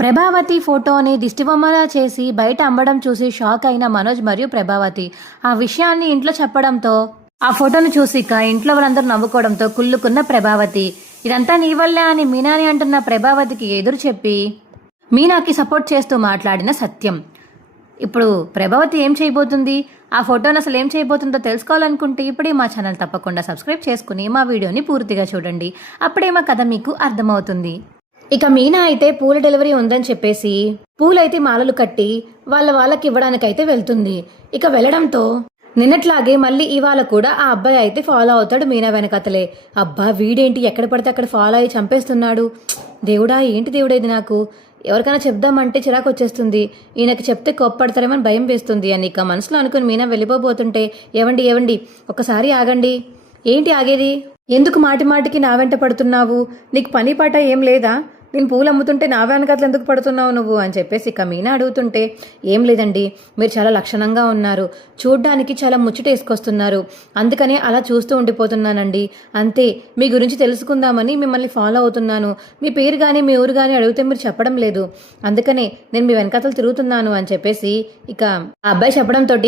ప్రభావతి ఫోటోని దిష్టిబొమ్మలా చేసి బయట అమ్మడం చూసి షాక్ అయిన మనోజ్ మరియు ప్రభావతి ఆ విషయాన్ని ఇంట్లో చెప్పడంతో ఆ ఫోటోను చూసి ఇక ఇంట్లో వాళ్ళందరూ నవ్వుకోవడంతో కుళ్ళుకున్న ప్రభావతి ఇదంతా నీ వల్లే అని మీనాని అంటున్న ప్రభావతికి ఎదురు చెప్పి మీనాకి సపోర్ట్ చేస్తూ మాట్లాడిన సత్యం. ఇప్పుడు ప్రభావతి ఏం చేయబోతుంది, ఆ ఫోటోను అసలు ఏం చేయబోతుందో తెలుసుకోవాలనుకుంటే ఇప్పుడే మా ఛానల్ తప్పకుండా సబ్స్క్రైబ్ చేసుకుని మా వీడియోని పూర్తిగా చూడండి. అప్పుడే మా కథ మీకు అర్థమవుతుంది. ఇక మీనా అయితే పూల డెలివరీ ఉందని చెప్పేసి పూలైతే మాలలు కట్టి వాళ్ళకి ఇవ్వడానికైతే వెళ్తుంది. ఇక వెళ్ళడంతో నిన్నట్లాగే మళ్ళీ ఇవాళ కూడా ఆ అబ్బాయి అయితే ఫాలో అవుతాడు మీనా వెనకతలే. అబ్బా వీడేంటి ఎక్కడ పడితే అక్కడ ఫాలో అయ్యి చంపేస్తున్నాడు, దేవుడా ఏంటి దేవుడా ఇది, నాకు ఎవరికైనా చెప్దామంటే చిరాకు వచ్చేస్తుంది, ఈయనకి చెప్తే కోప్పడతారేమని భయం వేస్తుంది అని ఇక మనసులో అనుకుని మీనా వెళ్ళిపోబోతుంటే ఏవండి ఏవండి ఒక్కసారి ఆగండి. ఏంటి ఆగేది, ఎందుకు మాటి మాటికి నా వెంట పడుతున్నావు, నీకు పని పాట ఏం లేదా, నేను పూలు అమ్ముతుంటే నా వెనకట్లు ఎందుకు పడుతున్నావు నువ్వు అని చెప్పేసి ఇక మీనా అడుగుతుంటే ఏం లేదండి, మీరు చాలా లక్షణంగా ఉన్నారు, చూడ్డానికి చాలా ముచ్చటేసుకొస్తున్నారు, అందుకనే అలా చూస్తూ ఉండిపోతున్నానండి, అంతే, మీ గురించి తెలుసుకుందామని మిమ్మల్ని ఫాలో అవుతున్నాను, మీ పేరు కానీ మీ ఊరు కానీ అడిగితే మీరు చెప్పడం లేదు, అందుకనే నేను మీ వెనకతలు తిరుగుతున్నాను అని చెప్పేసి ఇక ఆ అబ్బాయి చెప్పడంతో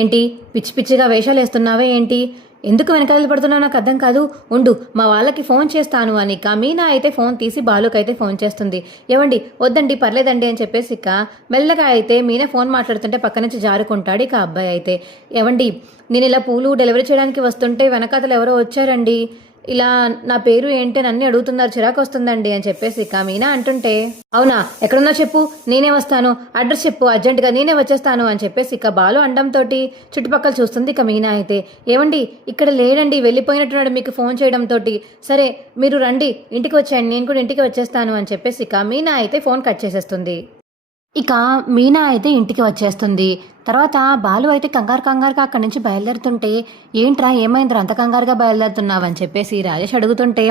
ఏంటి పిచ్చి పిచ్చిగా వేషాలు వేస్తున్నావే ఏంటి, ఎందుకు వెనకాల పడుతున్నావు నాకు అర్థం కాదు, ఉండు మా వాళ్ళకి ఫోన్ చేస్తాను అని ఇక మీనా అయితే ఫోన్ తీసి బాలుకైతే ఫోన్ చేస్తుంది. ఏవండి వద్దండి పర్లేదండి అని చెప్పేసి ఇక మెల్లగా అయితే మీనా ఫోన్ మాట్లాడుతుంటే పక్క నుంచి జారుకుంటాడు ఇక అబ్బాయి అయితే. ఏవండి నేను ఇలా పూలు డెలివరీ చేయడానికి వస్తుంటే వెనకాతలు ఎవరో వచ్చారండి, ఇలా నా పేరు ఏంటి అని అన్ని అడుగుతున్నారు, చిరాకు వస్తుందండి అని చెప్పేసి ఇక మీనా అంటుంటే అవునా ఎక్కడున్నా చెప్పు నేనే వస్తాను, అడ్రస్ చెప్పు అర్జెంటుగా నేనే వచ్చేస్తాను అని చెప్పేసి ఇక బాలు అండంతో చుట్టుపక్కల చూస్తుంది ఇక మీనా అయితే. ఏవండి ఇక్కడ లేడండి వెళ్ళిపోయినట్టున్నాడు మీకు ఫోన్ చేయడంతో, సరే మీరు రండి ఇంటికి వచ్చేయండి నేను కూడా ఇంటికి వచ్చేస్తాను అని చెప్పేసి ఇక మీనా అయితే ఫోన్ కట్ చేసేస్తుంది. ఇక మీనా అయితే ఇంటికి వచ్చేస్తుంది. తర్వాత బాలు అయితే కంగారుగా అక్కడి నుంచి బయలుదేరుతుంటే ఏంట్రా ఏమైందిరా అంత కంగారుగా బయలుదేరుతున్నావు అని చెప్పేసి రాజేష్ అడుగుతుంటే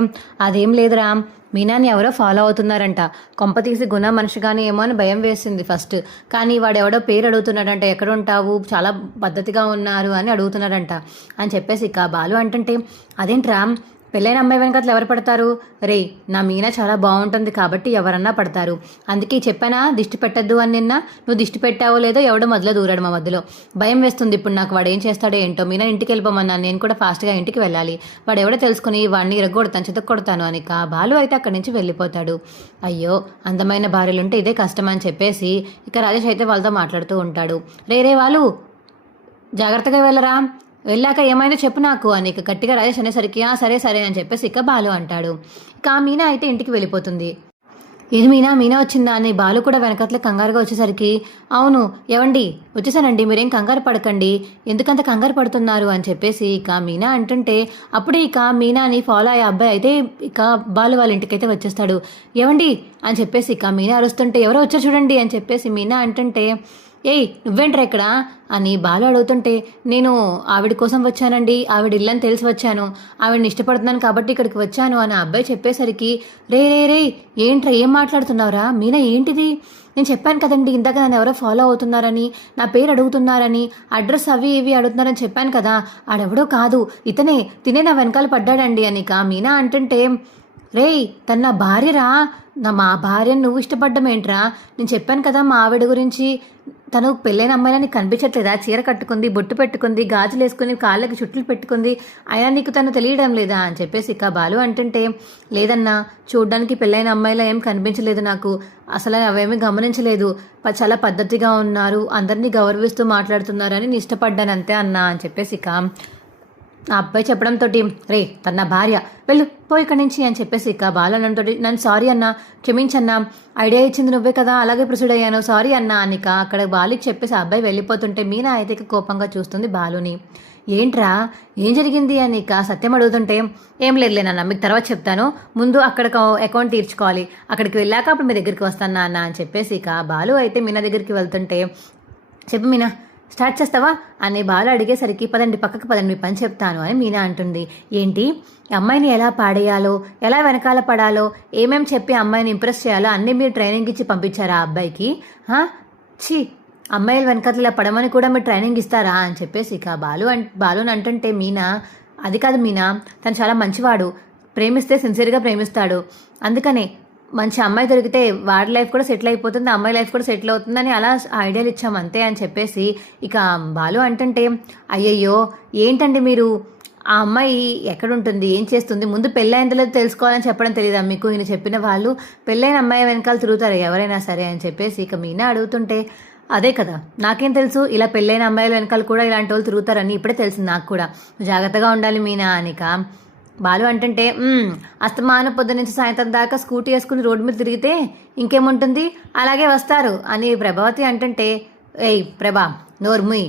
అదేం లేదురా మీనాని ఎవరో ఫాలో అవుతున్నారంట, కొంపతీసి గుణ మనిషిగాని ఏమో అని భయం వేసింది ఫస్ట్, కానీ వాడు ఎవడో పేరు అడుగుతున్నాడంట, ఎక్కడ ఉంటావు చాలా పద్ధతిగా ఉన్నారు అని అడుగుతున్నాడంట అని చెప్పేసి ఇక బాలు అంటుంటే అదేంట్రా పెళ్ళైన అమ్మాయి వెనకట్లు ఎవరు పడతారు, రే నా మీనా చాలా బాగుంటుంది కాబట్టి ఎవరన్నా పడతారు, అందుకే చెప్పానా దిష్టి పెట్టద్దు అని నిన్న, నువ్వు దిష్టి పెట్టావో లేదో ఎవడో మొదలు దూరాడు మా మధ్యలో, భయం వేస్తుంది ఇప్పుడు నాకు, వాడు ఏం చేస్తాడో ఏంటో, మీనా ఇంటికి వెళ్ళిపోమన్నాను, నేను కూడా ఫాస్ట్గా ఇంటికి వెళ్ళాలి, వాడు ఎవడో తెలుసుకుని వాడిని ఇరగొడతాను చితక్కొడతాను అని ఇక బాలు అయితే అక్కడి నుంచి వెళ్ళిపోతాడు. అయ్యో అందమైన భార్యలుంటే ఇదే కష్టం అని చెప్పేసి ఇక రాజేష్ అయితే వాళ్ళతో మాట్లాడుతూ ఉంటాడు. రే వాళ్ళు జాగ్రత్తగా వెళ్ళరా, వెళ్ళాక ఏమైనా చెప్పు నాకు అని ఇక గట్టిగా రాజేష్ అనేసరికి సరే సరే అని చెప్పేసి ఇక బాలు అంటాడు. ఇక మీనా అయితే ఇంటికి వెళ్ళిపోతుంది. ఇది మీనా వచ్చిందా అని బాలు కూడా వెనకట్లే కంగారుగా వచ్చేసరికి అవును ఏవండి వచ్చేసానండి మీరేం కంగారు పడకండి, ఎందుకంత కంగారు పడుతున్నారు అని చెప్పేసి ఇక మీనా అంటుంటే అప్పుడే ఇక మీనాని ఫాలో అయ్యే అబ్బాయి అయితే ఇక బాలు వాళ్ళ ఇంటికైతే వచ్చేస్తాడు. ఏవండి అని చెప్పేసి ఇక మీనా అరుస్తుంటే ఎవరో వచ్చారు చూడండి అని చెప్పేసి మీనా అంటుంటే ఏయ్ నువ్వేంట్రా ఇక్కడ అని బాలు అడుగుతుంటే నేను ఆవిడ కోసం వచ్చానండి, ఆవిడ ఇల్లని తెలిసి వచ్చాను, ఆవిడని ఇష్టపడుతున్నాను కాబట్టి ఇక్కడికి వచ్చాను అని అబ్బాయి చెప్పేసరికి రే ఏంట్రా ఏం మాట్లాడుతున్నావురా మీనా ఏంటిది, నేను చెప్పాను కదండి ఇందాక నన్ను ఎవరో ఫాలో అవుతున్నారని, నా పేరు అడుగుతున్నారని, అడ్రస్ అవి ఇవి అడుగుతున్నారని చెప్పాను కదా, ఆడెవడో కాదు తినే నా వెనకాల పడ్డాడండి అని ఇక మీనా అంటుంటే రేయ్ తన నా భార్యరా, మా భార్యను నువ్వు ఇష్టపడ్డం ఏంట్రా, నేను చెప్పాను కదా మా ఆవిడ గురించి, తను పెళ్ళైన అమ్మాయిలా నీకు కనిపించట్లేదా, చీర కట్టుకుంది బొట్టు పెట్టుకుంది గాజులు వేసుకుని కాళ్ళకి చుట్లు పెట్టుకుంది, అయినా నీకు తను తెలియడం లేదా అని చెప్పేసి ఇక బాలు అంటుంటే లేదన్నా చూడ్డానికి పెళ్ళైన అమ్మాయిలా ఏం కనిపించలేదు నాకు, అసలు అవేమీ గమనించలేదు, చాలా పద్ధతిగా ఉన్నారు, అందరినీ గౌరవిస్తూ మాట్లాడుతున్నారని నేను ఇష్టపడ్డాను అంతే అన్నా అని చెప్పేసి ఇక ఆ అబ్బాయి చెప్పడంతో రే తన భార్య వెళ్ళు పోయి ఇక్కడి నుంచి అని చెప్పేసి ఇక బాలు అనడంతో నన్ను సారీ అన్నా క్షమించన్నా, ఐడియా ఇచ్చింది నువ్వే కదా అలాగే ప్రొసీడ్ అయ్యాను సారీ అన్నా అనిక అక్కడ బాలుకి చెప్పేసి ఆ అబ్బాయి వెళ్ళిపోతుంటే మీనా అయితే కోపంగా చూస్తుంది బాలుని. ఏంట్రా ఏం జరిగింది అని ఇక సత్యం అడుగుతుంటే ఏం లేదులేనన్నా మీకు తర్వాత చెప్తాను, ముందు అక్కడ అకౌంట్ తీర్చుకోవాలి, అక్కడికి వెళ్ళాక అప్పుడు మీ దగ్గరికి వస్తాను అన్న అని చెప్పేసి ఇక బాలు అయితే మీనా దగ్గరికి వెళ్తుంటే చెప్పు మీనా స్టార్ట్ చేస్తావా అని బాలు అడిగేసరికి పదండి పక్కకు పదండి మీ పని చెప్తాను అని మీనా అంటుంది. ఏంటి అమ్మాయిని ఎలా పాడేయాలో ఎలా వెనకాల పడాలో ఏమేం చెప్పి అమ్మాయిని ఇంప్రెస్ చేయాలో అన్నీ మీరు ట్రైనింగ్ ఇచ్చి పంపించారా ఆ అబ్బాయికి, అమ్మాయిల వెనకాల పడమని కూడా మీరు ట్రైనింగ్ ఇస్తారా అని చెప్పేసి ఇక బాలుని అంటుంటే మీనా అది కాదు మీనా తను చాలా మంచివాడు, ప్రేమిస్తే సిన్సియర్గా ప్రేమిస్తాడు, అందుకనే మంచి అమ్మాయి దొరికితే వాడి లైఫ్ కూడా సెటిల్ అయిపోతుంది, అమ్మాయి లైఫ్ కూడా సెటిల్ అవుతుందని అలా ఐడియాలు ఇచ్చాం అంతే అని చెప్పేసి ఇక బాలు అంటుంటే, అయ్యయ్యో ఏంటండి మీరు, ఆ అమ్మాయి ఎక్కడుంటుంది, ఏం చేస్తుంది, ముందు పెళ్ళైందో తెలుసుకోవాలని చెప్పడం తెలియదా మీకు, ఈయన చెప్పిన వాళ్ళు పెళ్ళైన అమ్మాయి వెనకాల తిరుగుతారు ఎవరైనా సరే అని చెప్పేసి ఇక మీనా అడుగుతుంటే, అదే కదా నాకేం తెలుసు, ఇలా పెళ్ళైన అమ్మాయిల వెనకాల కూడా ఇలాంటి వాళ్ళు తిరుగుతారని ఇప్పుడే తెలిసింది నాకు కూడా, జాగ్రత్తగా ఉండాలి మీనా అనిక బాలు అంటుంటే, అస్తమానం పొద్దు నుంచి సాయంత్రం దాకా స్కూటీ వేసుకుని రోడ్డు మీద తిరిగితే ఇంకేముంటుంది, అలాగే వస్తారు అని ప్రభావతి అంటుంటే, ఏయ్ ప్రభా నోర్ముయ్,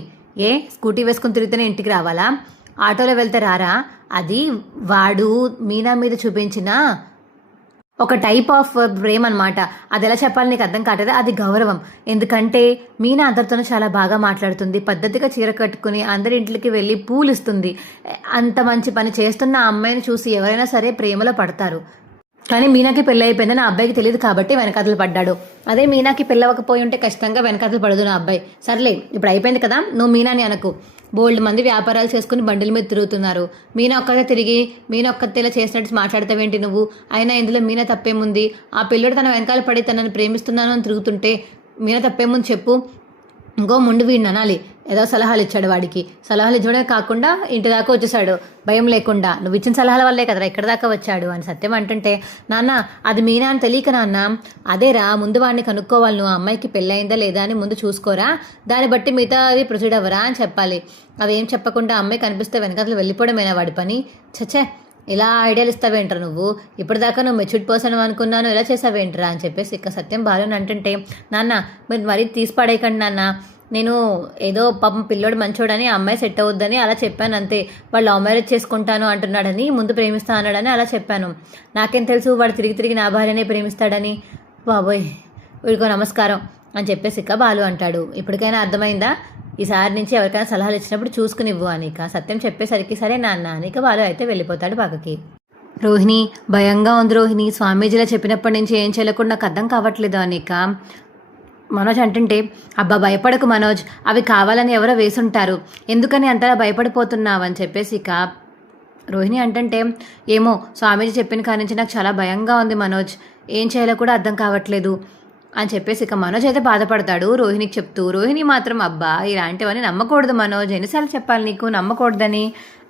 ఏ స్కూటీ వేసుకుని తిరిగితేనే ఇంటికి రావాలా, ఆటోలో వెళ్తే రారా, అది వాడు మీనా మీద చూపించిన ఒక టైప్ ఆఫ్ ప్రేమ అనమాట, అది ఎలా చెప్పాలి నీకు అర్థం కావట్లేదు, అది గౌరవం. ఎందుకంటే మీనా అందరితోనూ చాలా బాగా మాట్లాడుతుంది, పద్ధతిగా చీర కట్టుకుని అందరి ఇంట్లోకి వెళ్ళి పూలు ఇస్తుంది. అంత మంచి పని చేస్తున్న ఆ అమ్మాయిని చూసి ఎవరైనా సరే ప్రేమలో పడతారు. కానీ మీనాకి పెళ్ళి అయిపోయిందని ఆ అబ్బాయికి తెలియదు కాబట్టి వెనకాతలు పడ్డాడు. అదే మీనాకి పెళ్ళవకపోయి ఉంటే ఖచ్చితంగా వెనకాతలు పడదు నా అబ్బాయి. సర్లే ఇప్పుడు అయిపోయింది కదా, నువ్వు మీనాని అనకు, బోల్డ్ మంది వ్యాపారాలు చేసుకుని బండిల మీద తిరుగుతున్నారు, మీనా ఒక్కదే తిరిగి మీనా ఒక్కతేలా చేసినట్టు మాట్లాడతావేంటి నువ్వు, అయినా ఇందులో మీనా తప్పేముంది, ఆ పిల్లడు తన వెనకాల పడి తనని ప్రేమిస్తున్నాను అని తిరుగుతుంటే మీనా తప్పేముంది చెప్పు, ఇంకో ముందు వీడిని అనాలి, ఏదో సలహాలు ఇచ్చాడు వాడికి, సలహాలు ఇచ్చడమే కాకుండా ఇంటి దాకా వచ్చేసాడు భయం లేకుండా, నువ్వు ఇచ్చిన సలహాల వల్లే కదరా ఇక్కడ దాకా వచ్చాడు అని సత్యం అంటుంటే, నాన్న అది మీనా అని తెలియక నాన్న, అదేరా ముందు వాడిని కనుక్కోవాలి, నువ్వు అమ్మాయికి పెళ్ళయిందా లేదా అని ముందు చూసుకోరా, దాన్ని బట్టి మిగతా అవి ప్రొసీడ్ అవ్వరా అని చెప్పాలి, అవేం చెప్పకుండా అమ్మాయి కనిపిస్తే వెనకాతలు వెళ్ళిపోవడమేనా వాడి పని, చచ్చే ఇలా ఐడియాలు ఇస్తావేంట్రా నువ్వు, ఇప్పటిదాకా నువ్వు మెచ్యూర్డ్ పర్సన్ అనుకున్నాను, ఇలా చేసావేంట్రా అని చెప్పేసి ఇక సత్యం బాలుని అంటుంటే, నాన్న మీరు మరీ తీసి పడేయకండి నాన్న, నేను ఏదో పాపం పిల్లోడు మంచోడని అమ్మాయి సెట్ అవుద్దని అలా చెప్పాను అంతే, వాడు లవ్ మ్యారేజ్ చేసుకుంటాను అంటున్నాడని ముందు ప్రేమిస్తా అన్నాడని అలా చెప్పాను, నాకేం తెలుసు వాడు తిరిగి తిరిగి నా భార్యనే ప్రేమిస్తాడని, బాబోయ్ వీడికో నమస్కారం అని చెప్పేసి ఇక బాలు అంటాడు. ఇప్పటికైనా అర్థమైందా, ఈసారి నుంచి ఎవరికైనా సలహాలు ఇచ్చినప్పుడు చూసుకుని ఇవ్వు అనిక సత్యం చెప్పేసరికి సరే నాన్న అనిక బాలు అయితే వెళ్ళిపోతాడు పక్కకి. రోహిణి భయంగా ఉంది రోహిణి, స్వామీజీలా చెప్పినప్పటి నుంచి ఏం చేయలేకుండా నాకు అర్థం కావట్లేదు అనిక మనోజ్ అంటుంటే, అబ్బా భయపడకు మనోజ్, అవి కావాలని ఎవరో వేసుంటారు, ఎందుకని అంతలా భయపడిపోతున్నావు అని చెప్పేసి ఇక రోహిణి అంటుంటే, ఏమో స్వామీజీ చెప్పిన కాడి నుంచి నాకు చాలా భయంగా ఉంది మనోజ్, ఏం చేయాలో కూడా అర్థం కావట్లేదు అని చెప్పేసి ఇక మనోజ్ అయితే బాధపడతాడు రోహిణికి చెప్తూ, రోహిణి మాత్రం అబ్బా ఇలాంటివన్నీ నమ్మకూడదు మనోజ్, ఎన్నిసార్లు చెప్పాలి నీకు నమ్మకూడదని,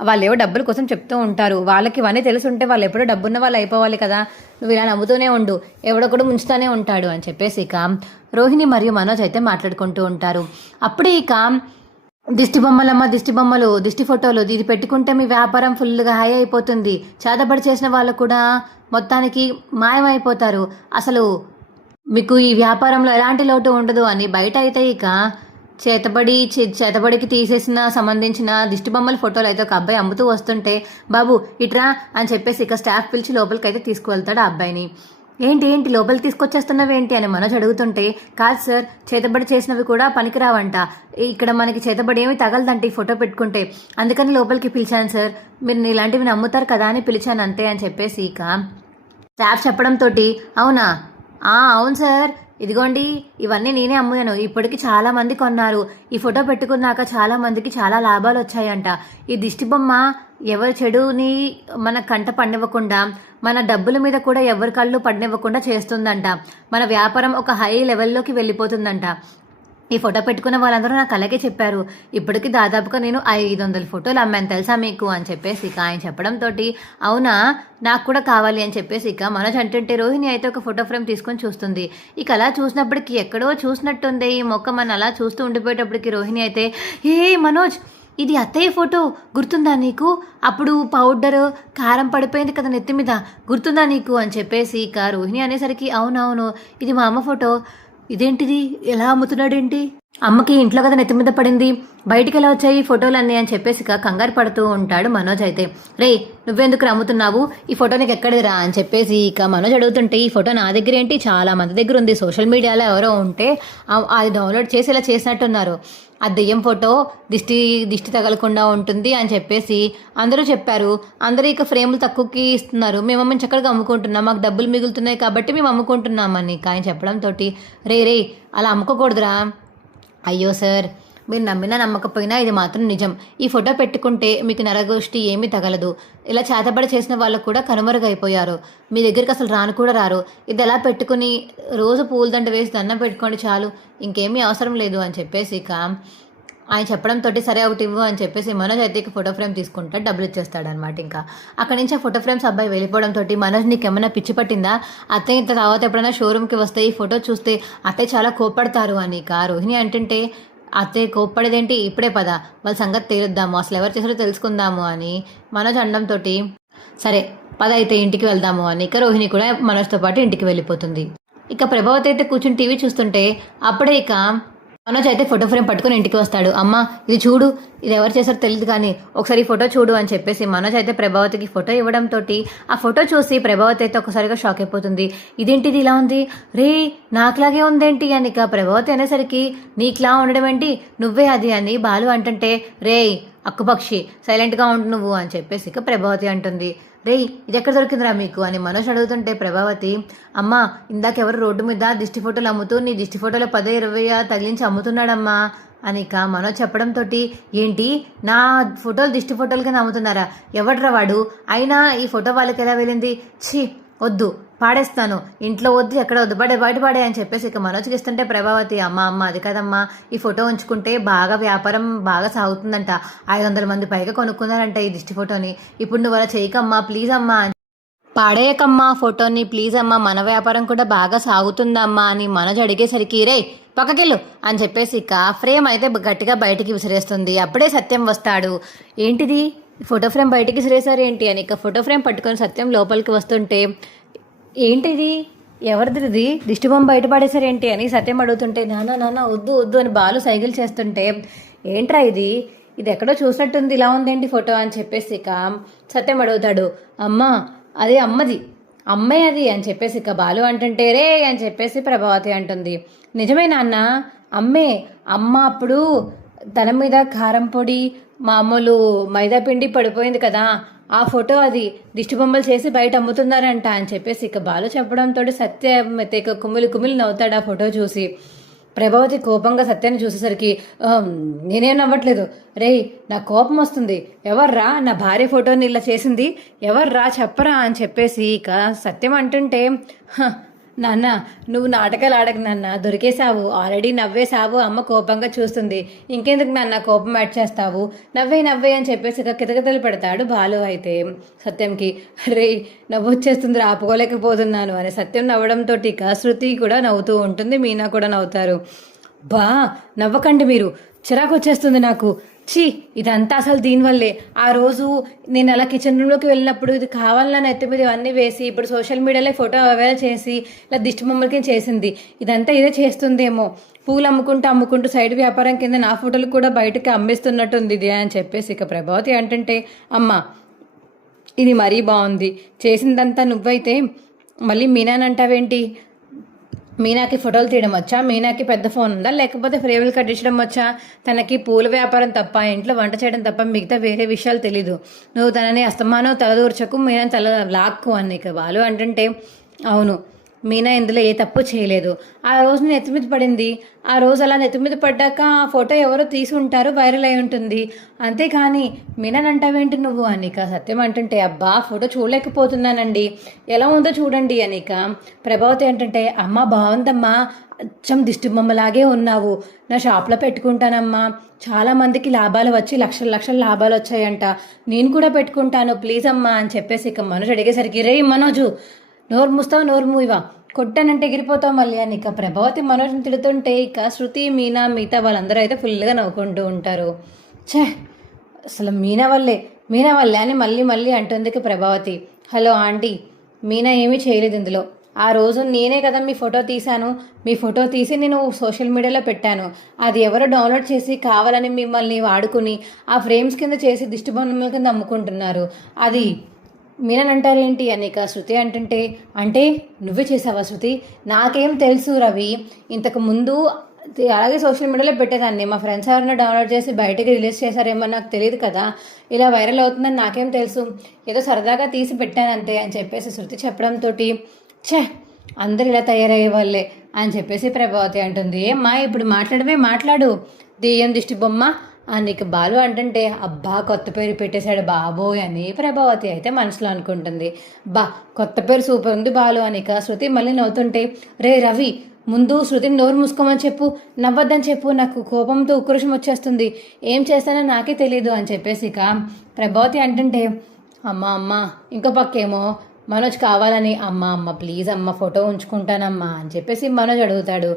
వాళ్ళు ఏవో డబ్బుల కోసం చెప్తూ ఉంటారు, వాళ్ళకి ఇవన్నీ తెలుసుంటే వాళ్ళు ఎప్పుడో డబ్బున్న వాళ్ళు అయిపోవాలి కదా, నువ్వు ఇలా నమ్ముతూనే ఉండు, ఎవడొకడు ముంచుతూనే ఉంటాడు అని చెప్పేసి ఇక రోహిణి మరియు మనోజ్ అయితే మాట్లాడుకుంటూ ఉంటారు. అప్పుడే ఇక దిష్టి బొమ్మలమ్మ, దిష్టి బొమ్మలు, దిష్టి ఫోటోలు, ఇది పెట్టుకుంటే మీ వ్యాపారం ఫుల్గా హై అయిపోతుంది, చేతబడి చేసిన వాళ్ళు కూడా మొత్తానికి మాయమైపోతారు, అసలు మీకు ఈ వ్యాపారంలో ఎలాంటి లోటు ఉండదు అని బయట అయితే ఇక చేతబడికి తీసేసిన సంబంధించిన దిష్టి బొమ్మల ఫోటోలు అయితే ఒక అబ్బాయి అమ్ముతూ వస్తుంటే, బాబు ఇట్రా అని చెప్పేసి ఇక స్టాఫ్ పిలిచి లోపలికి అయితే తీసుకువెళ్తాడు ఆ అబ్బాయిని. ఏంటి లోపలికి తీసుకొచ్చేస్తున్నావేంటి అని మనోజ్ అడుగుతుంటే, కాదు సార్ చేతబడి చేసినవి కూడా పనికిరావంట, ఇక్కడ మనకి చేతబడి ఏమి తగలదంట ఈ ఫోటో పెట్టుకుంటే, అందుకని లోపలికి పిలిచాను సార్, మీరు ఇలాంటివి నమ్ముతారు కదా అని పిలిచాను అంతే అని చెప్పేసి ఇక స్టాఫ్ చెప్పడంతో, అవునా అవును సార్, ఇదిగోండి ఇవన్నీ నేనే అమ్మాను, ఇప్పటికి చాలా మంది కొన్నారు, ఈ ఫోటో పెట్టుకున్నాక చాలా మందికి చాలా లాభాలు వచ్చాయంట, ఈ దిష్టి బొమ్మ ఎవరి చెడుని మన కంట పడినివ్వకుండా, మన డబ్బుల మీద కూడా ఎవరి కళ్ళు పడినివ్వకుండా చేస్తుందంట, మన వ్యాపారం ఒక హై లెవెల్లోకి వెళ్ళిపోతుందంట, ఈ ఫోటో పెట్టుకున్న వాళ్ళందరూ నాకు అలాగే చెప్పారు, ఇప్పటికి దాదాపుగా నేను 500 ఫోటోలు అమ్మాను తెలుసా మీకు అని చెప్పేసి ఇక ఆయన చెప్పడంతో, అవునా నాకు కూడా కావాలి అని చెప్పేసి ఇక మనోజ్ అంటుంటే, రోహిణి అయితే ఒక ఫోటో ఫ్రేమ్ తీసుకొని చూస్తుంది, ఇక అలా చూసినప్పటికి ఎక్కడో చూసినట్టుంది ఈ మొక్క, మన అలా చూస్తూ ఉండిపోయేటప్పటికి రోహిణి అయితే, ఏ మనోజ్ ఇది అత్తయ్య ఫోటో గుర్తుందా నీకు, అప్పుడు పౌడర్ కారం పడిపోయింది కదా నెత్తి మీద, గుర్తుందా నీకు అని చెప్పేసి ఇక రోహిణి అనేసరికి, అవునవును ఇది మా అమ్మ ఫోటో, ఇదేంటిది ఎలా అమ్ముతున్నాడేంటి, అమ్మకి ఇంట్లో కదా నెత్తి మీద పడింది, బయటికి ఎలా వచ్చాయి ఫోటోలన్నీ అని చెప్పేసి కంగారు పడుతూ ఉంటాడు మనోజ్ అయితే. రే నువ్వెందుకు అమ్ముతున్నావు, ఈ ఫోటో నీకు ఎక్కడిదిరా అని చెప్పేసి ఇక మనోజ్ అడుగుతుంటే, ఈ ఫోటో నా దగ్గర ఏంటి, చాలా మంది దగ్గర ఉంది, సోషల్ మీడియాలో ఎవరో ఉంటే అది డౌన్లోడ్ చేసి ఇలా చేసినట్టున్నారు, ఆ దెయ్యం ఫోటో దిష్టి తగలకుండా ఉంటుంది అని చెప్పేసి అందరూ చెప్పారు, అందరూ ఇక ఫ్రేములు తక్కువకి ఇస్తున్నారు, మేము చక్కగా అమ్ముకుంటున్నాం, మాకు డబ్బులు మిగులుతున్నాయి కాబట్టి మేము అమ్ముకుంటున్నామని కానీ చెప్పడంతో, రే అలా అమ్ముకోకూడదురా, అయ్యో సార్ మీరు నమ్మినా నమ్మకపోయినా ఇది మాత్రం నిజం. ఈ ఫోటో పెట్టుకుంటే మీకు నరగోష్టి ఏమీ తగలదు. ఇలా చేతబడి చేసిన వాళ్ళు కూడా కనుమరుగైపోయారు. మీ దగ్గరికి అసలు రాను కూడా రారు. ఇది ఎలా పెట్టుకుని రోజు పూలదండ వేసి దండం పెట్టుకోండి చాలు, ఇంకేమీ అవసరం లేదు అని చెప్పేసి ఇక ఆయన చెప్పడంతో సరే ఒకటి ఇవ్వు అని చెప్పేసి మనోజ్ అయితే ఫోటో ఫ్రేమ్ తీసుకుంటా డబ్బులు ఇచ్చేస్తాడు అనమాట. ఇంకా అక్కడి నుంచి ఆ ఫోటో ఫ్రేమ్స్ అబ్బాయి వెళ్ళిపోవడంతో మనోజ్ నీకు ఏమైనా పిచ్చి పట్టిందా, అత్తయ్య ఇంత తర్వాత ఎప్పుడైనా షోరూమ్కి వస్తే ఈ ఫోటో చూస్తే అత్తయ్య చాలా కోప్పడతారు అని ఇక రోహిణి అంటుంటే అత్తయ్య కోప్పడేదేంటి, ఇప్పుడే పద వాళ్ళ సంగతి తేలుద్దాము, అసలు ఎవరు చేసారో తెలుసుకుందాము అని మనోజ్ అనడంతో సరే పద అయితే ఇంటికి వెళ్దాము అని ఇక రోహిణి కూడా మనోజ్తో పాటు ఇంటికి వెళ్ళిపోతుంది. ఇక ప్రభావతి అయితే కూర్చుని టీవీ చూస్తుంటే అప్పుడే ఇక మనోజ్ అయితే ఫోటో ఫ్రేమ్ పట్టుకుని ఇంటికి వస్తాడు. అమ్మ ఇది చూడు, ఇది ఎవరు చేశారో తెలియదు కానీ ఒకసారి ఈ ఫోటో చూడు అని చెప్పేసి మనోజ్ అయితే ప్రభావతికి ఫోటో ఇవ్వడంతో ఆ ఫోటో చూసి ప్రభావతి అయితే ఒకసారిగా షాక్ అయిపోతుంది. ఇదేంటిది ఇలా ఉంది, రే నాకులాగే ఉందేంటి అని ఇక ప్రభావతి అనేసరికి నీకులా ఉండడం ఏంటి, నువ్వే అది అని బాలు అంటుంటే రే అక్కుపక్షి సైలెంట్గా ఉండు నువ్వు అని చెప్పేసి ఇక ప్రభావతి అంటుంది. రే ఇది ఎక్కడ దొరికిందిరా మీకు అని మనోజ్ అడుగుతుంటే ప్రభావతి అమ్మ ఇందాకెవరు రోడ్డు మీద దిష్టి ఫోటోలు అమ్ముతూ నీ దిష్టి ఫోటోలో 10-20 తగిలించి అమ్ముతున్నాడమ్మా అని ఇక మనోజ్ చెప్పడంతో ఏంటి నా ఫోటోలు దిష్టి ఫోటోలు కింద అమ్ముతున్నారా, ఎవడ్రా వాడు, అయినా ఈ ఫోటో వాళ్ళకి ఎలా వెళ్ళింది, ఛీ వద్దు పాడేస్తాను, ఇంట్లో వద్దు ఎక్కడ వద్దు బయట పాడే అని చెప్పేసి ఇక మనోజ్కి ఇస్తుంటే ప్రభావతి అమ్మ అది కదమ్మా, ఈ ఫోటో ఉంచుకుంటే బాగా వ్యాపారం బాగా సాగుతుందంట, 500 మంది పైగా కొనుక్కున్నారంట ఈ దిష్టి ఫోటోని, ఇప్పుడు నువ్వు అలా చేయకమ్మా ప్లీజ్ అమ్మా, పాడేయకమ్మా ఫోటోని ప్లీజ్ అమ్మా, మన వ్యాపారం కూడా బాగా సాగుతుందమ్మా అని మనోజ్ అడిగేసరికి రే పక్కకెళ్ళు అని చెప్పేసి ఇక ఫ్రేమ్ అయితే గట్టిగా బయటికి విసిరేస్తుంది. అప్పుడే సత్యం వస్తాడు. ఏంటిది ఫోటో ఫ్రేమ్ బయటికి విసిరేసారు ఏంటి అని ఇక ఫోటో ఫ్రేమ్ పట్టుకొని సత్యం లోపలికి వస్తుంటే ఏంటిది ఎవరిది దిష్టి బొమ్మ బయట పడేసారేంటి అని సత్యం అడుగుతుంటే నాన్న వద్దు అని బాలు సైకిల్ చేస్తుంటే ఏంట్రా ఇది ఎక్కడో చూసినట్టుంది ఇలా ఉందేంటి ఫోటో అని చెప్పేసి ఇక సత్యం అడుగుతాడు. అదే అమ్మాయి అది అని చెప్పేసి ఇక బాలు అంటుంటే రే అని చెప్పేసి ప్రభావతి అంటుంది. నిజమే నాన్న అమ్మ అప్పుడు తన మీద కారం పొడి మామూలు మైదా పిండి పడిపోయింది కదా, ఆ ఫోటో అది దిష్టి బొమ్మలు చేసి బయట అమ్ముతున్నారంట అని చెప్పేసి ఇక బాలు చెప్పడంతో సత్యం ఇక కుమిలి నవ్వుతాడు ఆ ఫోటో చూసి. ప్రభావతి కోపంగా సత్యాన్ని చూసేసరికి నేనేం నవ్వట్లేదు, రే నా కోపం వస్తుంది, ఎవర్రా నా భార్య ఫోటోని ఇలా చేసింది, ఎవర్రా చెప్పరా అని చెప్పేసి ఇక సత్యం అంటుంటే నాన్న నువ్వు నాటకాలు ఆడకు నాన్న, దొరికేసావు ఆల్రెడీ నవ్వేసావు, అమ్మ కోపంగా చూస్తుంది, ఇంకెందుకు నాన్న కోపం యాడ్ చేస్తావు, నవ్వే అని చెప్పేసి ఇక కితకితలు పెడతాడు బాలు. అయితే సత్యంకి రే నవ్వు వచ్చేస్తుంది ఆపుకోలేకపోతున్నాను అని సత్యం నవ్వడంతో ఇక శృతి కూడా నవ్వుతూ ఉంటుంది, మీనా కూడా నవ్వుతారు. నవ్వకండి మీరు, చిరాకు వచ్చేస్తుంది నాకు, ఛీ ఇదంతా అసలు దీనివల్లే, ఆ రోజు నేను అలా కిచెన్ రూమ్లోకి వెళ్ళినప్పుడు ఇది కావాలని ఎత్తి మీద ఇవన్నీ వేసి ఇప్పుడు సోషల్ మీడియాలో ఫోటో అవైలబుల్ చేసి ఇలా దిష్టి బొమ్మలకి చేసింది, ఇదంతా ఇదే చేస్తుందేమో, పూలు అమ్ముకుంటూ సైడ్ వ్యాపారం కింద నా ఫోటోలు కూడా బయటకి అమ్మేస్తున్నట్టుంది ఇది అని చెప్పేసి ఇక ప్రభావతి అంటుంటే ఇది మరీ బాగుంది, చేసిందంతా నువ్వైతే మళ్ళీ మీనానంటావేంటి, మీనాకి ఫోటోలు తీయడం వచ్చా, మీనాకి పెద్ద ఫోన్ ఉందా లేకపోతే ఫ్రేములు కట్టించడం వచ్చా, తనకి పూల వ్యాపారం తప్ప ఇంట్లో వంట చేయడం తప్ప మిగతా వేరే విషయాలు తెలీదు, నువ్వు తనని అస్తమానం తలదూర్చకు, మీనా తల లాక్కు అని ఇక వాళ్ళు అంటుంటే అవును మీనా ఇందులో ఏ తప్పు చేయలేదు, ఆ రోజు నెత్తిమీద పడింది, ఆ రోజు అలా నెత్తిమీద పడ్డాక ఆ ఫోటో ఎవరో తీసి ఉంటారు వైరల్ అయి ఉంటుంది, అంతేకాని మీనానంటావేంటి నువ్వు అనిక సత్యం అంటుంటే ఫోటో చూడలేకపోతున్నానండి ఎలా ఉందో చూడండి అనిక ప్రభావతి అంటుంటే బాగుందమ్మా, అచ్చం దిష్టి బొమ్మలాగే ఉన్నావు, నా షాప్లో పెట్టుకుంటానమ్మా, చాలామందికి లాభాలు వచ్చి లక్షల లాభాలు వచ్చాయంట, నేను కూడా పెట్టుకుంటాను ప్లీజ్ అమ్మా అని చెప్పేసి ఇక మనోజ్ అడిగేసరికి రే మనోజు నోరు మూస్తావు నోరు మూయివా కొట్టానంటే ఎగిరిపోతావు మళ్ళీ అని ఇక ప్రభావతి మనోజ్ని తిడుతుంటే ఇక శృతి మీనా మిగతా వాళ్ళందరూ అయితే ఫుల్గా నవ్వుకుంటూ ఉంటారు. అసలు మీనా వల్లే అని మళ్ళీ అంటుంది ఇక ప్రభావతి. హలో ఆంటీ, మీనా ఏమీ చేయలేదు ఇందులో, ఆ రోజు నేనే కదా మీ ఫోటో తీశాను, మీ ఫోటో తీసి నేను సోషల్ మీడియాలో పెట్టాను, అది ఎవరో డౌన్లోడ్ చేసి కావాలని మిమ్మల్ని వాడుకుని ఆ ఫ్రేమ్స్ కింద చేసి దిష్టి బొమ్మల కింద అమ్ముకుంటున్నారు, అది మీనంటారేంటి అనిక శృతి అంటుంటే అంటే నువ్వే చేసావా శృతి, నాకేం తెలుసు రవి, ఇంతకు ముందు అలాగే సోషల్ మీడియాలో పెట్టేదాన్ని, మా ఫ్రెండ్స్ ఎవరైనా డౌన్లోడ్ చేసి బయటకి రిలీజ్ చేశారేమో నాకు తెలియదు కదా, ఇలా వైరల్ అవుతుందని నాకేం తెలుసు, ఏదో సరదాగా తీసి పెట్టాను అంతే అని చెప్పేసి శృతి చెప్పడంతో అందరు ఇలా తయారయ్యే వాళ్ళే అని చెప్పేసి ప్రభావతి అంటుంది. ఏమ్మా ఇప్పుడు మాట్లాడు, దెయ్యం దిష్టి బొమ్మ నీకు బాలు అంటుంటే అబ్బా కొత్త పేరు పెట్టేశాడు బాబోయ్ అని ప్రభావతి అయితే మనసులో అనుకుంటుంది. బా కొత్త పేరు సూపర్ ఉంది బాలు అనిక. శృతి మళ్ళీ నవ్వుతుంటే రే రవి ముందు శృతిని నోరు మూసుకోమని చెప్పు, నవ్వద్దని చెప్పు, నాకు కోపంతో ఉక్రోషం వచ్చేస్తుంది, ఏం చేస్తానో నాకే తెలీదు అని చెప్పేసి ఇక ప్రభావతి అంటుంటే అమ్మ ఇంకో పక్కేమో మనోజ్ కావాలని అమ్మ ప్లీజ్ అమ్మ ఫోటో ఉంచుకుంటానమ్మా అని చెప్పేసి మనోజ్ అడుగుతాడు.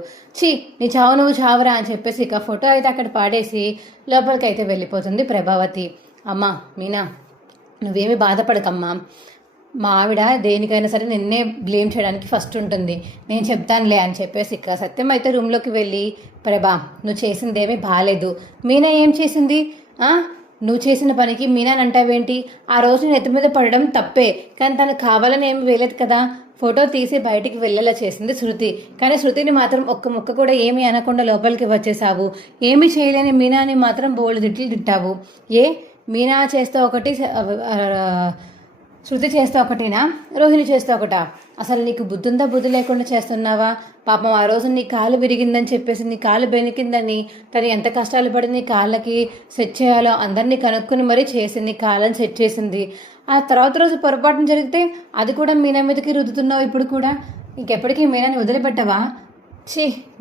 నీ చావు నువ్వు చావురా అని చెప్పేసి ఇక ఫోటో అయితే అక్కడ పాడేసి లోపలికి అయితే వెళ్ళిపోతుంది ప్రభావతి. అమ్మ మీనా నువ్వేమీ బాధపడకమ్మా, మా ఆవిడ దేనికైనా సరే నిన్నే బ్లేమ్ చేయడానికి ఫస్ట్ ఉంటుంది, నేను చెప్తానులే అని చెప్పేసి ఇక సత్యం అయితే రూమ్లోకి వెళ్ళి ప్రభా నువ్వు చేసిందేమీ బాగాలేదు, మీనా ఏం చేసింది, నువ్వు చేసిన పనికి మీనాని అంటావేంటి, ఆ రోజు నెత్తి మీద పడడం తప్పే, కానీ తను కావాలని ఏమి వేయలేదు కదా, ఫోటో తీసి బయటికి వెళ్ళేలా చేసింది శృతి, కానీ శృతిని మాత్రం ఒక్క ముక్క కూడా ఏమీ అనకుండా లోపలికి వచ్చేసావు, ఏమీ చేయలేని మీనాని మాత్రం బోల్డ్ తిట్లు తిట్టావు, మీనా చేస్తే ఒకటి శృతి చేస్తే ఒకటినా, రోహిణి చేస్తే ఒకటా, అసలు నీకు బుద్ధుందా బుద్ధి లేకుండా చేస్తున్నావా, పాపం ఆ రోజు నీ కాలు విరిగిందని చెప్పేసి నీ కాలు బెనికిందని తను ఎంత కష్టాలు పడి నీ కాళ్ళకి సెట్ చేయాలో అందరినీ కనుక్కొని మరీ చేసింది, కాళ్ళని సెట్ చేసింది, ఆ తర్వాత రోజు పొరపాటున జరిగితే అది కూడా మీనా మీదకి రుద్దుతున్నావు, ఇప్పుడు కూడా ఇంకెప్పటికీ మీనాని వదిలిపెట్టవా,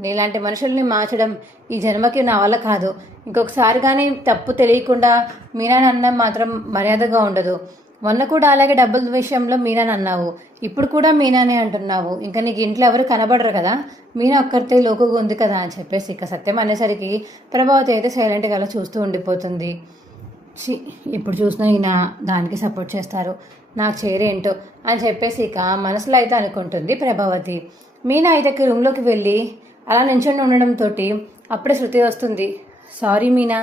నీలాంటి మనుషుల్ని మార్చడం ఈ జన్మకి నా వల్ల కాదు, ఇంకొకసారి కానీ తప్పు తెలియకుండా మీనాని అనడం మాత్రం మర్యాదగా ఉండదు, మొన్న కూడా అలాగే డబ్బుల విషయంలో మీనాని అన్నావు, ఇప్పుడు కూడా మీనానే అంటున్నావు, ఇంకా నీకు ఇంట్లో ఎవరు కనబడరు కదా, మీనా ఒక్కరితే లోకుగా ఉంది కదా అని చెప్పేసి ఇక సత్యం అనేసరికి ప్రభావతి అయితే సైలెంట్గా అలా చూస్తూ ఉండిపోతుంది. ఇప్పుడు చూసినా ఈయన దానికి సపోర్ట్ చేస్తారు, నాకు చేరేంటో అని చెప్పేసి ఇక మనసులో అయితే అనుకుంటుంది ప్రభావతి. మీనా అయితే రూమ్లోకి వెళ్ళి అలా నించొని ఉండడంతో అప్పుడే శృతి వస్తుంది. సారీ మీనా,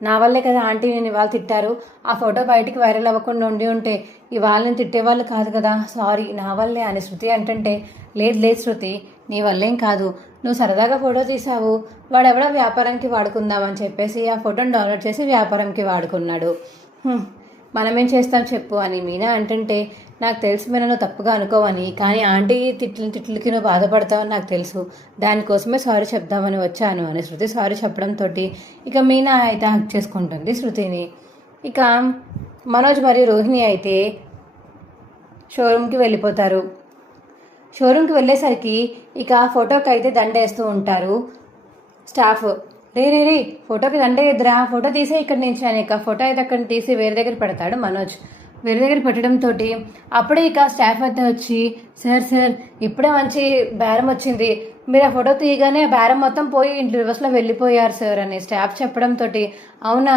నా వల్లే కదా ఆంటీ నేను ఇవాళ తిట్టారు, ఆ ఫోటో బయటికి వైరల్ అవ్వకుండా ఉంటే ఇవాళ నేను తిట్టేవాళ్ళు కాదు కదా, సారీ నా వల్లే అని శృతి అంటుంటే లేదు శృతి నీ వల్లేం కాదు, నువ్వు సరదాగా ఫోటో తీసావు, వాడెవడో వ్యాపారానికి వాడుకుందామని చెప్పేసి ఆ ఫోటోని డౌన్లోడ్ చేసి వ్యాపారంకి వాడుకున్నాడు, మనమేం చేస్తాం చెప్పు అని మీనా అంటుంటే నాకు తెలుసు మీనా నువ్వు తప్పుగా అనుకోవని, కానీ ఆంటీ తిట్లకి నువ్వు బాధపడతావని నాకు తెలుసు, దానికోసమే సారీ చెప్దామని వచ్చాను అని శృతి సారీ చెప్పడంతో ఇక మీనా అయితే హక్ చేసుకుంటుంది శృతిని. ఇక మనోజ్ మరియు రోహిణి అయితే షోరూమ్కి వెళ్ళిపోతారు. షోరూమ్కి వెళ్ళేసరికి ఇక ఫోటోకి అయితే దండ వేస్తూ ఉంటారు స్టాఫ్. రే ఫోటోకి దండ ఎదురా, ఫోటో తీసే ఇక్కడ నుంచి అని ఇక ఫోటో అయితే అక్కడ తీసి వేరే దగ్గర పెడతాడు మనోజ్. వేరే దగ్గర పెట్టడంతో అప్పుడే ఇక స్టాఫ్ అయితే వచ్చి సార్ ఇప్పుడే మంచి బేరం వచ్చింది, మీరు ఆ ఫోటో తీయగానే ఆ బేరం మొత్తం పోయి ఇంటి రివర్స్లో వెళ్ళిపోయారు సార్ అని స్టాఫ్ చెప్పడంతో అవునా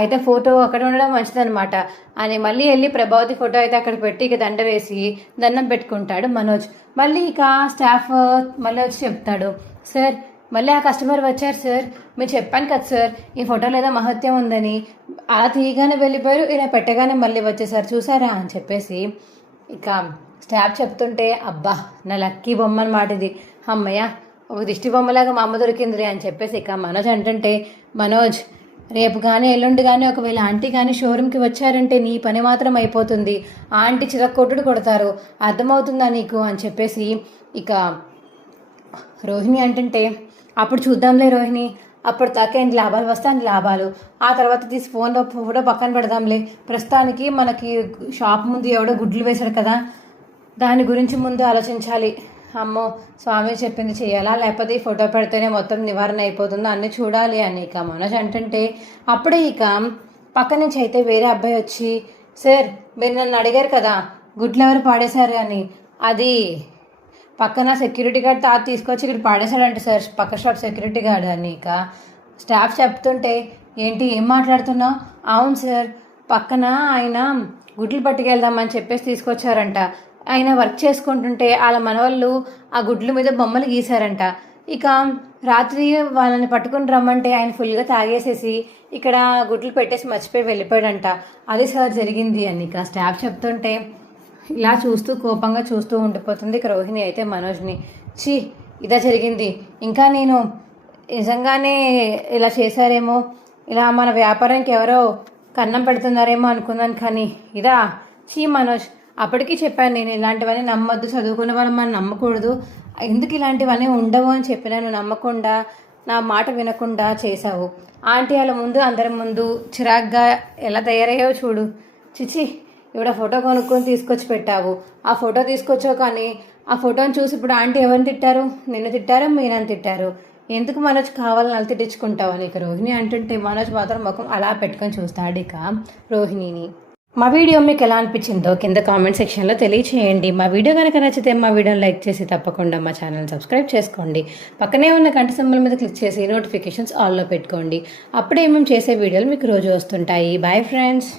అయితే ఫోటో అక్కడ ఉండడం మంచిదన్నమాట అని మళ్ళీ వెళ్ళి ప్రభావతి ఫోటో అయితే అక్కడ పెట్టి ఇక దండ వేసి దండం పెట్టుకుంటాడు మనోజ్. మళ్ళీ ఇక స్టాఫ్ మళ్ళీ వచ్చి చెప్తాడు, సార్ మళ్ళీ ఆ కస్టమర్ వచ్చారు సార్, మీరు చెప్పాను కదా సార్ ఈ ఫోటోలో ఏదో మహత్యం ఉందని, అలా తీయగానే వెళ్ళిపోయారు, ఇలా పెట్టగానే మళ్ళీ వచ్చేసారు చూసారా అని చెప్పేసి ఇక స్టాఫ్ చెప్తుంటే అబ్బా నా లక్కీ బొమ్మ అన్నమాట ఇది, అమ్మయ్య ఒక దిష్టి బొమ్మలాగా మా అమ్మ దొరికిందిలే అని చెప్పేసి ఇక మనోజ్ అంటుంటే మనోజ్ రేపు కానీ ఎల్లుండి కానీ ఒకవేళ ఆంటీ కానీ షోరూమ్కి వచ్చారంటే నీ పని మాత్రం అయిపోతుంది, ఆంటీ చిరక్కొట్టుడు కొడతారు, అర్థమవుతుందా నీకు అని చెప్పేసి ఇక రోహిణి అంటుంటే అప్పుడు చూద్దాంలే రోహిణి, అప్పుడు దాకా ఎన్ని లాభాలు వస్తే అన్ని లాభాలు, ఆ తర్వాత తీసి ఫోన్లో ఫోటో పక్కన పెడదాంలే, ప్రస్తుతానికి మనకి షాప్ ముందు ఎవడో గుడ్లు వేశాడు కదా దాని గురించి ముందు ఆలోచించాలి, అమ్మో స్వామి చెప్పింది చేయాలా లేకపోతే ఈ ఫోటో పెడితేనే మొత్తం నివారణ అయిపోతుందో అన్నీ చూడాలి అని ఇక మనోజ్ అంటుంటే అప్పుడే ఇక పక్క నుంచి అయితే వేరే అబ్బాయి వచ్చి సార్ మీరు నన్ను అడిగారు కదా గుడ్లు ఎవరు పాడేశారు అని, అది పక్కన సెక్యూరిటీ గార్డ్ తాత తీసుకొచ్చి ఇక్కడ పాడేశాడంట సార్, పక్క షాప్ సెక్యూరిటీ గార్డ్ అని ఇక స్టాఫ్ చెప్తుంటే ఏంటి ఏం మాట్లాడుతున్నావు, అవును సార్ పక్కన ఆయన గుడ్లు పట్టుకెళ్దామని చెప్పేసి తీసుకొచ్చారంట, ఆయన వర్క్ చేసుకుంటుంటే వాళ్ళ మనవాళ్ళు ఆ గుడ్ల మీద బొమ్మలు గీశారంట, ఇక రాత్రి వాళ్ళని పట్టుకుని రమ్మంటే ఆయన ఫుల్గా తాగేసేసి ఇక్కడ గుడ్లు పెట్టేసి మర్చిపోయి వెళ్ళిపోయాడంట, అది సార్ జరిగింది అని ఇక స్టాఫ్ చెప్తుంటే ఇలా చూస్తూ కోపంగా చూస్తూ ఉండిపోతుంది ఇక రోహిణి అయితే మనోజ్ని. ఇదా జరిగింది, ఇంకా నేను నిజంగానే ఇలా చేశారేమో, ఇలా మన వ్యాపారానికి ఎవరో కన్నం పెడుతున్నారేమో అనుకున్నాను, కానీ ఇదా మనోజ్ అప్పటికీ చెప్పాను నేను ఇలాంటివన్నీ నమ్మొద్దు, చదువుకున్న వాళ్ళు మనం నమ్మకూడదు, ఎందుకు ఇలాంటివన్నీ ఉండవు అని చెప్పినాను, నమ్మకుండా నా మాట వినకుండా చేశావు. ఆంటీ వాళ్ళ ముందు అందరి ముందు చిరాగ్గా ఎలా తయారయ్యావో చూడు. చిచి, ఇవిడ ఫోటో కొనుక్కొని తీసుకొచ్చి పెట్టావు. ఆ ఫోటో తీసుకొచ్చావు కానీ ఆ ఫోటోని చూసి ఇప్పుడు ఆంటీ ఎవరిని తిట్టారు? నిన్ను తిట్టారు, మీనని తిట్టారు. ఎందుకు మనోజ్ కావాలని అలా తిట్టించుకుంటావు అని ఇక రోహిణి అంటుంటే మనోజ్ మాత్రం ముఖం అలా పెట్టుకొని చూస్తాడు ఇక రోహిణిని. మా వీడియో మీకు ఎలా అనిపించిందో కింద కామెంట్ సెక్షన్లో తెలియచేయండి. మా వీడియో కనుక నచ్చితే మా వీడియోని లైక్ చేసి తప్పకుండా మా ఛానల్ సబ్స్క్రైబ్ చేసుకోండి. పక్కనే ఉన్న గంట సింబల్ మీద క్లిక్ చేసి నోటిఫికేషన్స్ ఆల్లో పెట్టుకోండి. అప్పుడే మేము చేసే వీడియోలు మీకు రోజు వస్తుంటాయి. Bye friends.